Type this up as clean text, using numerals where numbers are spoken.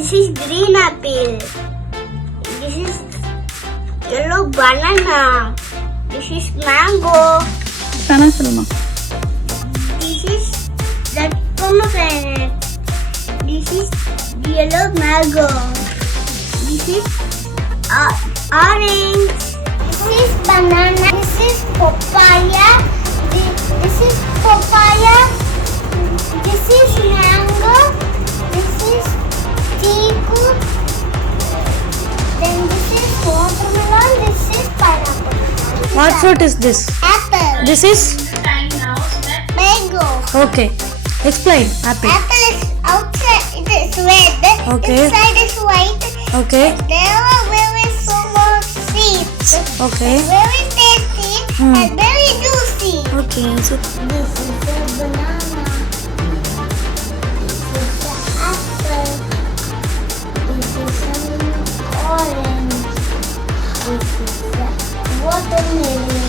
This is green apple. This is yellow banana. This is mango. This is red pomegranate. This is yellow mango. This is orange. This is banana. This is papaya. This is papaya. This is mango. This is chiku. Then this is watermelon. This is pineapple. What fruit is this? Apple. This is? Mango. Okay. Explain. Apple. Apple is outside. It is red. Okay. Inside is white. Okay. There are very so much seeds. Okay. Very tasty and very juicy. Okay. So This is a banana. This is an apple. This is an orange. This is a watermelon.